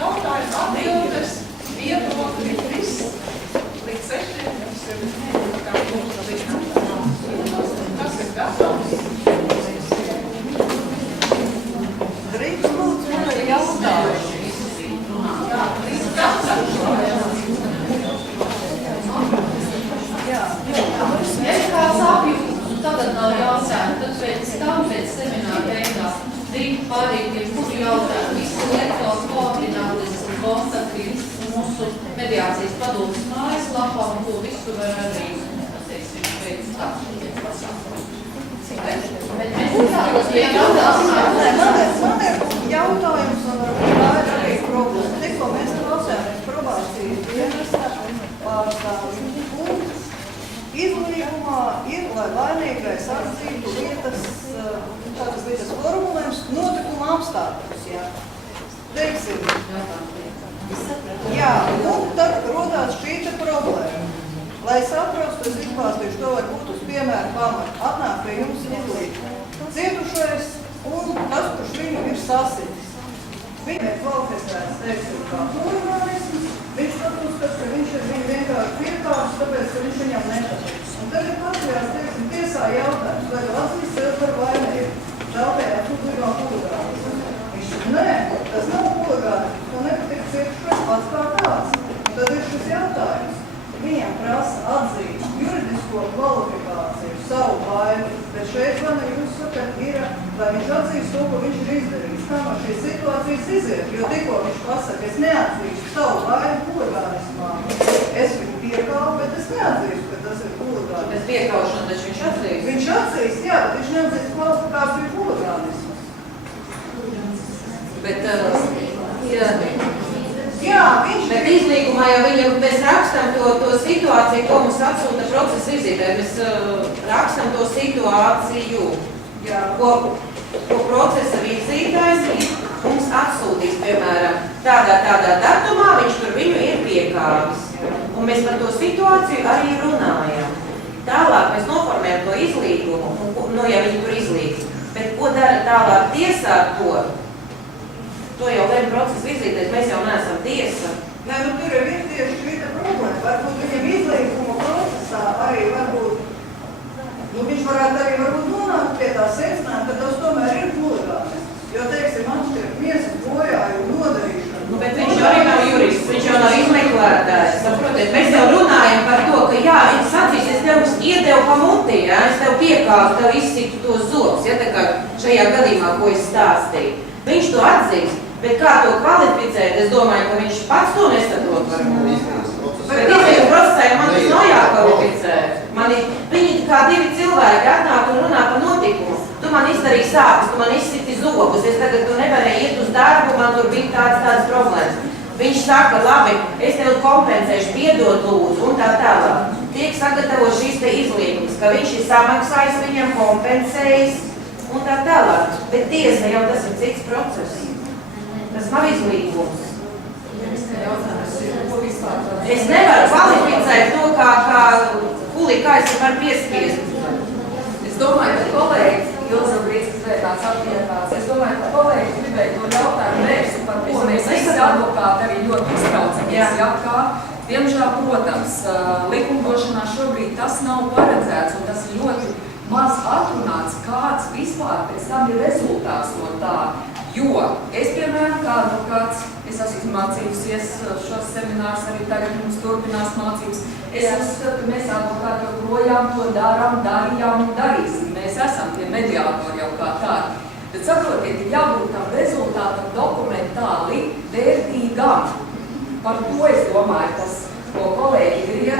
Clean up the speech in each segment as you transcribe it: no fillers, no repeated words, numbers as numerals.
Jautājums atbildes, viedokļi, viss līdz 6. Mums ir kā mūsu līdz. Tas ir gatavs. Drīkst lūdzu, man ir jautājums. Jā, līdz gatavs. Ja kāds apjūst, tagad nav jautājumu, tad pēc tam pēc semināra beigās drīk pārīt pie kuru jautājumu. Visi lektori, koordinātis un kontakti mūsu mediācijas padomas mājaslapā, un to visu var arī, teiksim, pēc tā. Bet mēs uzsākos pie jautājums. Man ir jautājums, un tā ir arī problēma. Tikko mēs klausījāmies probācijas dienestā pārstāvju. Izlīgumā ir, lai vainīgais atzītu lietas, tādas lietas formulējums, notikuma apstākļus, jā. Teiksim, jā, un tad rodās šī te problēma. Lai saprastu, es izklāstīšu to, varbūt uz piemēru pamatu. Atnāk pie jums izlīguma. Cietušais un tas, kurš viņu ir sasitis. Viņam ir kvalificēts, teiksim, kā huligānisms. Viņš pat uzskata, ka viņš ir viņu vienkārši piekāpis, tāpēc, ka viņš viņam nepatīk. Un tagad patrījās, teiksim, tiesā jautājums, vai tu atzīst sev par vainību šāpējā huligānismu. Viņš saka, nē, tas nav huligānisms, to nepatīk cietušais pats kā tāds. Un tad ir šis jautājums. Viņam prasa atzīt juridisko kvalifikāciju, savu vainu, bet šeit man jūs sakat, ir, lai viņš atzīst to, ko viņš ir izdarījis. Kā no šīs situācijas iziet, jo tikko viņš pasaka, es neatzīstu savu vainu huligānismā. Es viņu piekāvu, bet es neatzīstu, ka tas ir huligānisms. Bez piekaušana, taču viņš atzīst. Viņš atzīst, jā, bet viņš neatzīst kvalifikāciju huligānismu. Bet, jā, viņš bet izlīgumā jau viņam mēs rakstam to situāciju, ko mums atsūta procesa vizītē. Mēs rakstam to situāciju, ko procesa vizītājs mums atsūtīs, piemēram, tādā datumā viņš tur viņu ir piekāvis. Un mēs par to situāciju arī runājam. Tālāk mēs noformējam to izlīgumu, ja viņi tur izlīgs. Bet ko dara tālāk tiesā to? To jau lēma procesa vizītēs, mēs jau neesam tiesa. Nē, nu tur ir tieši šī problēma. Varbūt viņam izlīguma procesā arī varbūt, viņš varētu arī nonākt pie tā secinājuma, ka tas tomēr ir huligānisms. Jo, teiksim, atšķirt miesas bojājumu nodarīšanu. Bet viņš arī nav jurists, viņš jau nav izmeklētājs. Saprotiet, mēs jau runājam par to, ka jā, viņš sacīs, es tev iedevu pa mutī, ja? Es tev piekāvu, tev izsiktu tos zobus, ja tā kā šajā gadījumā, ko es stāstīju. Viņš to atzīst. Bet kā to kvalificēt, es domāju, ka viņš pats to nesaprot varbūt. Bet izlīguma procesā man tas nav jākvalificē. Viņi kā divi cilvēki atnāk un runā par notikumu. Tu man izdarīji sāpes, tu man izsiti zobus, es tagad tu nevarēju iet uz darbu, man tur bija tādas problēmas. Viņš saka, labi, es tev kompensēšu, piedod lūdzu un tā tālāk. Tiek sagatavot šīs te izlīgumas, ka viņš ir samaksājis viņam, kompensējis un tā tālāk. Bet tiesa jau tas ir cits process. Tas nav izlīgums. Es nevaru kvalificēt to, kā huligāns var piespiest. Es domāju, ka kolēģis Ilza Brīskas vētās attiekās. Es domāju, ka kolēģis gribēja to jautājumu vērsi, par ko mēs visi advokāti arī ļoti uztraucamies. Ja, kā, diemžēl, protams, likumdošanā šobrīd tas nav paredzēts, un tas ir ļoti maz atrunāts, kāds vispār pēc tam ir rezultāts no tā. Jo es, piemēram, kā advokāts, es esmu mācījusies šos seminārus, arī tagad mums turpinās mācības. Es uzskatu, ka mēs advokāti joprojām to darījām un darīsim. Mēs esam tie mediātori jau kā tādi. Bet saprotiet, ir jābūt tam rezultātam dokumentāli vērtīgam. Par to es domāju, tas, ko kolēģi grib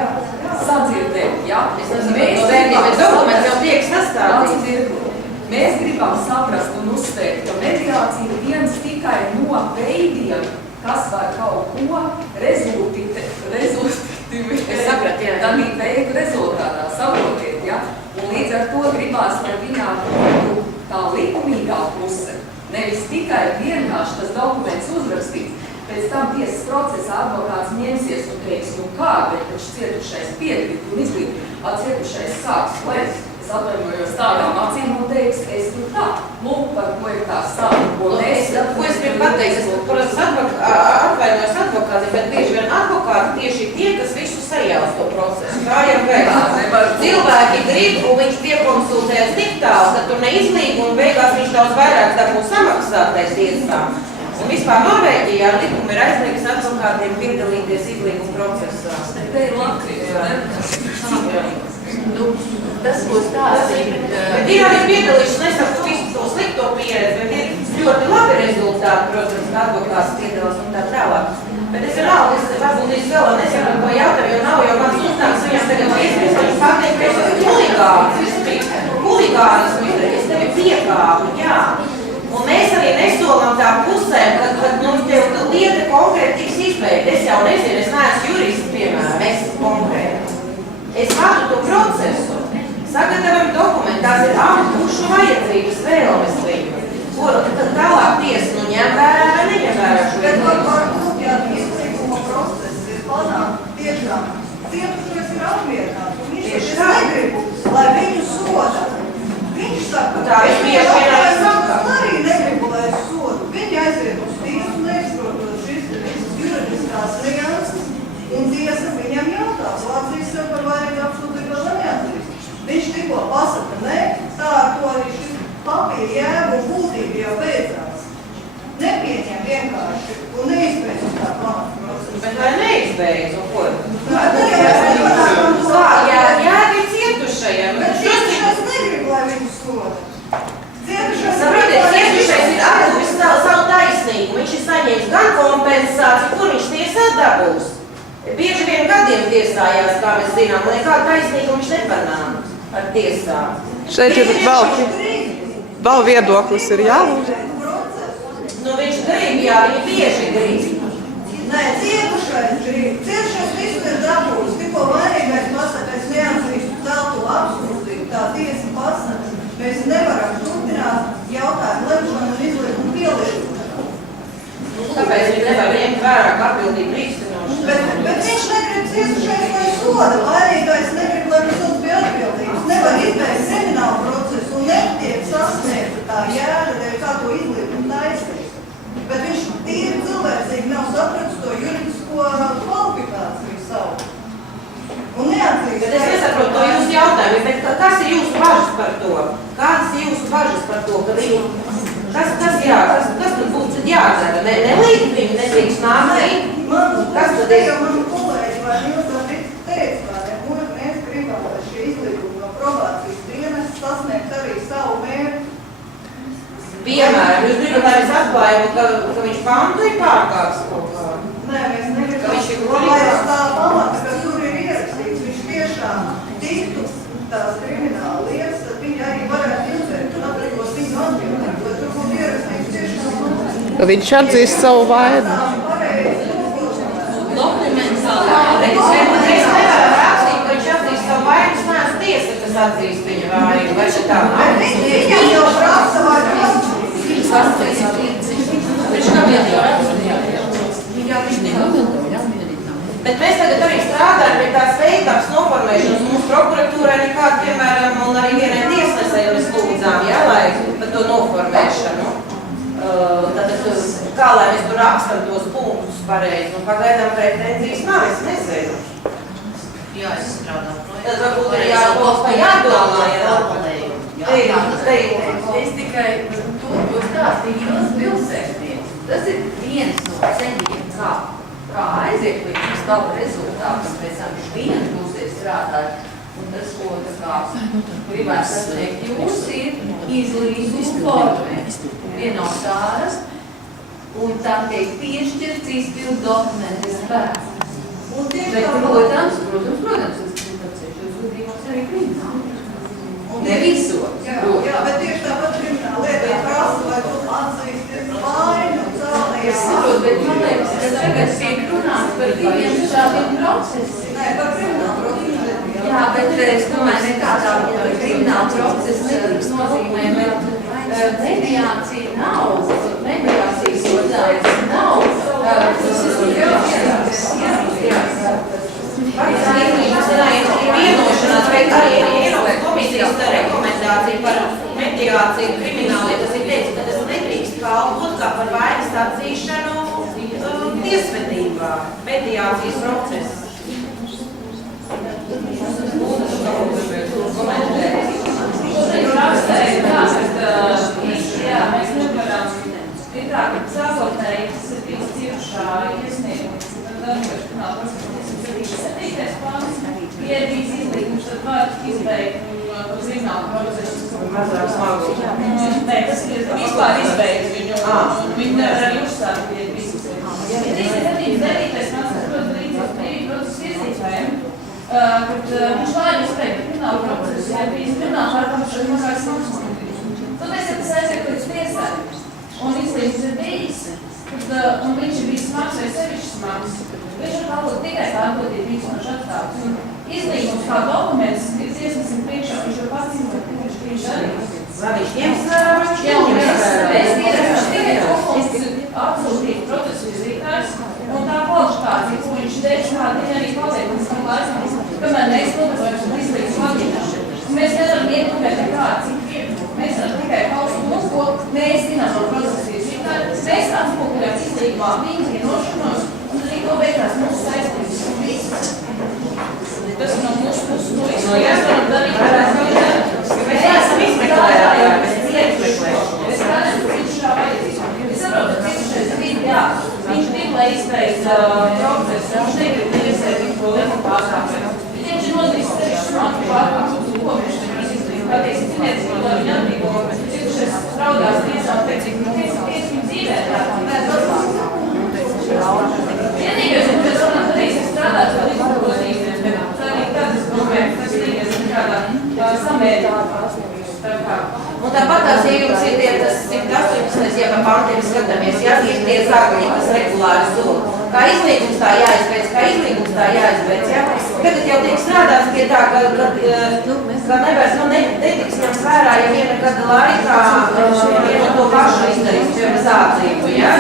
sadzirdēt. Ja? Es nezinu, to vērtību, bet dokuments jau tiek sastādīts. Mēs gribam saprast un uzsvērt, ka mediācija ir viens tikai no veidiem, kas var kaut ko rezultātā, saprotiet, ja? Un līdz ar to gribās, lai viņām būtu tā likumīgā puse, nevis tikai vienkārši tas dokuments uzrakstīts. Pēc tam tiesas procesā advokāts ņemsies un teiks, nu kā, bet taču cietušais piekrīt un izglīt, cietušais sāks slēst. Es atvainojos tādām acīm un teiks, es tur tā, lūk, par ko ir tā stāva. Ko es gribu pateikt, es, protams, cilvēki grib, un viņš piekonsultēs tik tālu, ka tur neizlīg, un beigās viņš daudz vairāk dabū samaksātais tiesā. Un vispār Norvēģijā likumi ir aizliegts advokātiem piedalīties izlīguma procesā. Te ir Latvija. Tas būs tāds. Bet ir arī piedalījuši, nesaku visu to slikto pieredzi, bet ir ļoti labi rezultāti, protams, ka advokāts piedalās un tā tālāk. Bet es varbūt līdz vēl nesaku to jautājumu, jo nav jau mans uzdevums viņam tagad iespējas, ka viņš pateikt, ka es esmu huligāns, huligānismu izdarīt, es tevi piekāpu, jā. Un mēs arī nesolam tā pusē, kad mums tev lieta konkrēti tiks izbeigta. Es jau nezinu, es neesmu jurists, piemēram, es konkrēti. Es vadu to procesu, sagatavojam dokumentu, tās ir abu pušu vajadzības vēlmes viņu. Ko tālāk tiesa ņem vērā vai neņem vērā šo Bet varbūt, ja izlīguma process ir panākt, tiešām cietušais ir apmierināts, un viņš negribu, lai viņu soda. Viņš saka, tā viņš bieži vien arī saka. Arī negribu, lai es sodu. Viņi aiziet uz tiesu, neizprotot šis juridiskās nianses, un tiesa viņam jautā, Vācijas sev par vairāk apsūdzību vai neatzīst. Viņš tikko pasaka, ne, tā ar to arī šis papīra jēga un būtība jau beidzās. Nepieņem vienkārši un neizbeidz uz tā pamatprocesu. Bet vai neizbeidz, un ko? Jā, ir cietušajiem. bet cietušais negrib, lai viņu soda. Saprotiet, cietušais ir atguvis savu taisnību. Viņš ir saņēmis gan kompensāciju, kur viņš tiesā dabūs. Bieži vien gadiem tiesājās, kā mēs zinām, un nekādu taisnību viņš nepanāk ar tiesām. Šeit ir vēl viedoklis ir jālūdz. Nu, viņš grib, jā, viņi bieži grib. Nē, cietušais grib. Cietušais visu ir dabūs. Tikko vainīgais pasaka, es neatzīstu celto apsūdzību. Tā tiesa pasaka. Mēs nevaram turpināt jautājumu lemšanu un izliegumu pieliekumu. Tāpēc viņi nevar ņemt vērā kā atbildību īstenošanu. Bet viņš negrib cietušais, lai soda. Vainīgais negrib, lai sods pie atbildības. Nevar izbeigt kriminālu procesu un netiek sasniegta tā jēga, dēļ kā to izliegumu taisnību. Bet viņš tīri cilvēcīgi nav sapratis to juridisko kvalifikāciju savu. Un neatzīst. Bet es nesaprotu to jūsu jautājumu, bet kas ir jūsu bažas par to? Kādas ir jūsu bažas par to, ka viņi... Kas tur būtu jādara? Nelīdz viņi nedrīkst nākt? Kas tad ir? Manu kolēģi vai jūs teica, ka mēs gribam, lai šie izlīgumi no probācijas dienas sasniegt arī savu mērķi. Piemēram, jūs gribat, lai mēs atklājam, ka viņš pantu ir pārkāps kaut kā? Nē, mēs negribam, Ka viņš ir lai huligāns? uz tā pamata, ka tur ir ierakstīts, viņš tiešām tiktu tās krimināla lietas, tad viņi arī varētu izvērt un aprīkos viņu atbildību, lai tur būtu ierakstīts tiešām. Viņš atzīst savu vainu. Bet es nevaru rakstīt, ka viņš atzīst savu vainu, es neesmu tiesa, kas atzīst viņa vainu. Vai šitā nav? Viņam jau prasa vai prasa. Bet mēs tagad arī strādājam pie tās veiktāks noformēšanas. Mūsu prokuratūrai nekāda, piemēram, un arī vienai tiesnesai mēs lūdzām, jā, lai par to noformēšanu. Tātad, kā lai mēs tur rakstam tos punktus pareizi, un pagaidām pretenzijas nav, es nezinu. Jā, es strādā. Tad varbūt ir jābūt pa jādomā, jā. Es tikai to stāstīju jūs pilsētnieks. Tas ir viens no ceļiem, kā aiziet līdz uz tava rezultātu, un pēc tam viņš viens būsies strādāt. Un tas, ko tā kā gribētu sasniegt jūs, ir izlīguma formē. Vienotāras, un tā tiek piešķirts izpildu dokumentu spēks. Bet, protams, jūs gadījumos arī krimināli. Ne visos. Jā, bet tieši tāpat krimināla lieta ir prasa, lai tu atzīsties vainu cēlējā. Es saprotu, bet man liekas, ka tagad tiek runāts par diviem šādiem procesiem. Nē, par kriminālu procesu. Jā, bet es domāju, nekādā krimināla procesa nedrīkst nozīmē, bet mediācija nav, mediācijas sodājas nav. Tas ir vienošanās, bet arī Eiropas komisijas rekomendācija par mediāciju krimināliem. Tas ir teicis, ka tas nedrīkst kalpot kā par vainas atzīšanu tiesvedībā, mediācijas process. mazāk smags. Nē, tas ir vispār izbeidz viņu. Viņi nevar arī uzsākt pie visas. 379. mācās, protams, rīcības brīvī procesa iesītājiem, kad viņš vajag izbeigt kriminālu procesu, ja bijis kriminālu pārkāpšanu mazāk smags. Toties, ja tas aiziet līdz tiesai, un izlīdums ir bijis, un viņš ir bijis smags vai sevišķi smags, viņš var kalpot tikai kā atbildību īstenošu atstāvis. Izlīgums kā dokuments ir tiesnesim priekšā, viņš var pats izlīgt, viņš viņš darīs. Vai viņš ņems vērā, viņš Jā, un ņems vērā? mēs ierakstām tikai dokumentus absolūtīt procesu izrītājs, un tā kvalifikācija, ko viņš teica, kāda viņa arī paliek līdz tam laikam, kamēr mēs nodarbojamies ar izlīgumu slagināšanu. Mēs nevaram ietekmēt nekādu citu vietu. Mēs varam tikai paust mums, ko mēs zinām no procesu izrītāju. Mēs atspoguļam izlīgumā viņa vienošanos, un arī to beigās mūsu saistības un viss. Tas no mūsu puses, no visu, ko mēs varam darīt. Mēs neesam izmeklētāji, mēs neizmeklēsim. Es redzam, ka viņš šā vajadzīgs. Es saprotu, ka viņš grib, jā, viņš grib, lai izbeidz procesu, viņš negrib neviesēt viņu to likumu pārkāpumu. Viņš ir nodarījis sevišķi smagu pārkāpumu, ko viņš nevar izdarīt. Pateiks, ziniet, lai viņa atbīgo, cik šis straudās tiesā, pēc cik tiesību dzīvē, vienīgais, ko mēs varam darīt, ir strādāt vēl izglītības, bet arī tad es domāju, ka tas vienīgais ir kādā samērā. Un tāpat tās, ja jums ir tie tas 118, ja pa pantiem skatāmies, ja ir tie zāgaļi, kas regulāri zūd. Kā izlīgums tā jāizbeidz, ja? Tagad jau tiek strādāts pie tā, ka nevairs netiks ņemts vērā, ja viena gada laikā viena to pašu izdarīs, piemēram, zādzību, ja?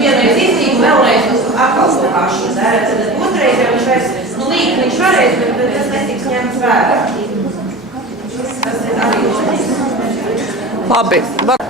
Vienreiz izlīgu, vēlreiz atkal to pašu. Tad otrais jau viņš vairs, līk viņš varēs, bet tas netiks ņemts vērā. Tas ir arī Labi. Labi.